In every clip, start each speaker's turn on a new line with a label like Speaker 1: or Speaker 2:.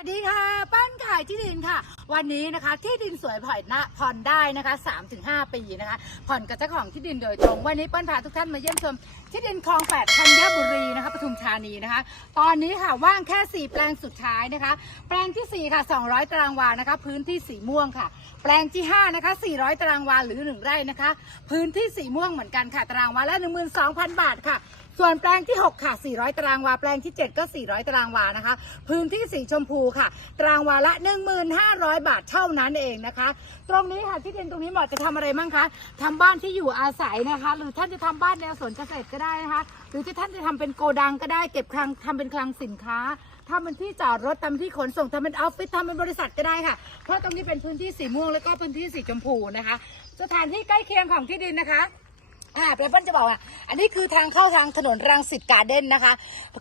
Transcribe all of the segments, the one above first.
Speaker 1: สวัสดีค่ะป้านขายที่ดินค่ะ วันนี้นะคะที่ดินสวยผ่อนนะผ่อนได้นะคะ 3-5 ปีนะคะ ผ่อนกับเจ้าของที่ดินโดยตรง วันนี้ป้านพาทุกท่านมาเยี่ยมชมที่ดินคลองแปดธัญบุรีนะคะปทุมธานีนะคะ ตอนนี้ค่ะว่างแค่ 4 แปลงสุดท้ายนะคะ แปลงที่ 4 ค่ะ 200 ตารางวานะคะ พื้นที่สีม่วงค่ะ แปลงที่ 5 นะคะ 400 ตารางวาหรือ 1 ไร่นะคะ พื้นที่สีม่วงเหมือนกันค่ะ ตารางวาละ 12,000 บาทค่ะส่วนแปลงที่ 6 ค่ะ 400 ตารางวา แปลงที่ 7 ก็ 400 ตารางวานะคะ พื้นที่สีชมพูค่ะ ตารางวาละ 1,500บาทเท่านั้นเองนะคะ ตรงนี้ค่ะที่ดินตรงนี้เหมาะจะทำอะไรบ้างคะทำบ้านที่อยู่อาศัยนะคะ หรือท่านจะทำบ้านแนวสวนเกษตรก็ได้นะคะ หรือที่ท่านจะทำเป็นโกดังก็ได้เก็บคลังทำเป็นคลังสินค้าทำเป็นที่จอดรถทำที่ขนส่งทำเป็นออฟฟิศทำเป็นบริษัทก็ได้ค่ะ เพราะตรงนี้เป็นพื้นที่สีม่วงแล้วก็พื้นที่สีชมพูนะคะ สถานที่ใกล้เคียงของที่ดินนะคะ อ่าเปิ้ลจะบอกว่าอันนี้คือทางเข้าทางถนนรังสิตการ์เด้นนะคะ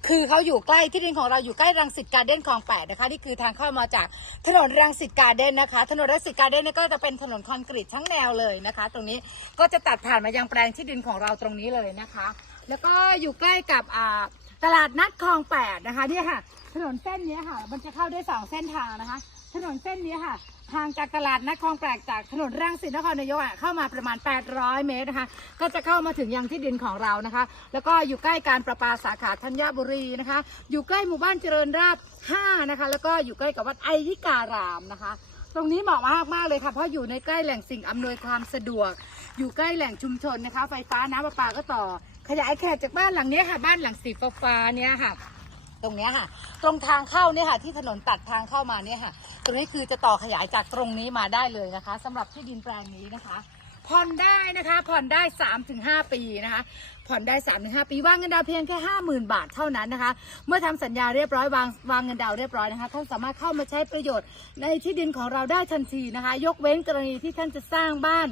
Speaker 1: คือเขาอยู่ใกล้ที่ดินของเราอยู่ใกล้รังสิตการ์เด้นคลองแปดนะคะ นี่คือทางเข้ามาจากถนนรังสิตการ์เด้นนะคะ ถนนรังสิตการ์เด้นนี่ก็จะเป็นถนนคอนกรีตทั้งแนวเลยนะคะ ตรงนี้ก็จะตัดผ่านมายังแปลงที่ดินของเราตรงนี้เลยนะคะ แล้วก็อยู่ใกล้กับอ่าตลาดนัดคลองแปดนะคะเนี่ยค่ะ ถนนเส้นนี้ค่ะ มันจะเข้าได้สองเส้นทางนะคะ ถนนเส้นนี้ค่ะห่างจากตลาดนัดคลองแปลกจากถนนรังสิตนครนายกอะเข้ามาประมาณ 800 เมตรนะคะ ก็จะเข้ามาถึงยังที่ดินของเรานะคะ แล้วก็อยู่ใกล้การประปาสาขาธัญบุรีนะคะ อยู่ใกล้หมู่บ้านเจริญราษฎร์5นะคะ แล้วก็อยู่ใกล้กับวัดไอยิการามนะคะ ตรงนี้เหมาะมากมากเลยค่ะ เพราะอยู่ในใกล้แหล่งสิ่งอำนวยความสะดวก อยู่ใกล้แหล่งชุมชนนะคะ ไฟฟ้าน้ำประปาก็ต่อ ขยายแขกจากบ้านหลังนี้ค่ะ บ้านหลังสีฟ้าเนี่ยค่ะ ตรงเนี้ยค่ะ ตรงทางเข้าเนี่ยค่ะ ที่ถนนตัดทางเข้ามาเนี่ยค่ะ ตรงนี้คือจะต่อขยายจากตรงนี้มาได้เลยนะคะสำหรับที่ดินแปลงนี้นะคะผ่อนได้นะคะผ่อนได้ 3-5 ปีนะคะ ผ่อนได้3-5ปีวางเงินดาวเพียงแค่ 50,000 บาทเท่านั้นนะคะ เมื่อทำสัญญาเรียบร้อยวางวางเงินดาวเรียบร้อยนะคะ ท่านสามารถเข้ามาใช้ประโยชน์ในที่ดินของเราได้ทันทีนะคะ ยกเว้นกรณีที่ท่านจะสร้างบ้าน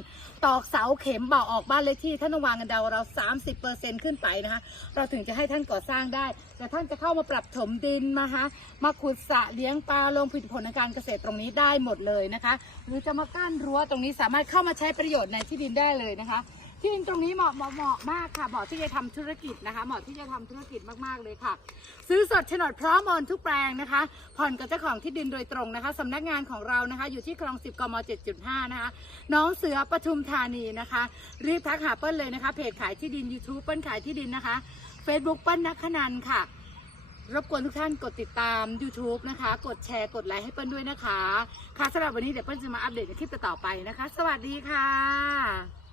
Speaker 1: ตอกเสาเข็มบอกออกบ้านเลขที่ท่านต้องวางเงินดาวน์เรา 30%ขึ้นไปนะคะ เราถึงจะให้ท่านก่อสร้างได้แต่ท่านจะเข้ามาปรับถมดินมาฮะมาขุดสระเลี้ยงปลาลงผลิตผลทางการเกษตรตรงนี้ได้หมดเลยนะคะ หรือจะมากั้นรั้วตรงนี้สามารถเข้ามาใช้ประโยชน์ในที่ดินได้เลยนะคะ ที่ดินตรงนี้เหมาะเหมาะเหมาะมากค่ะเหมาะที่จะทำธุรกิจนะคะ เหมาะที่จะทำธุรกิจมากๆเลยค่ะ ซื้อสดโฉนดพร้อมโอนทุกแปลงนะคะ ผ่อนกับเจ้าของที่ดินโดยตรงนะคะสำนักงานของเรานะคะ อยู่ที่คลองสิบกม7.5 นะคะ น้องเสือปทุมธานีนะคะ รีบทักหาเปิ้ลเลยนะคะ เพจขายที่ดิน YouTube เปิ้ลขายที่ดินนะคะ Facebook เปิ้ลนักขนันค่ะ รบกวนทุกท่านกดติดตาม YouTube นะคะ กดแชร์กดไลค์ให้เปิ้ลด้วยนะคะ ค่ะสำหรับวันนี้เดี๋ยวเปิ้ลจะมาอัปเดตในคลิปต่อๆไปนะคะ สวัสดีค่ะ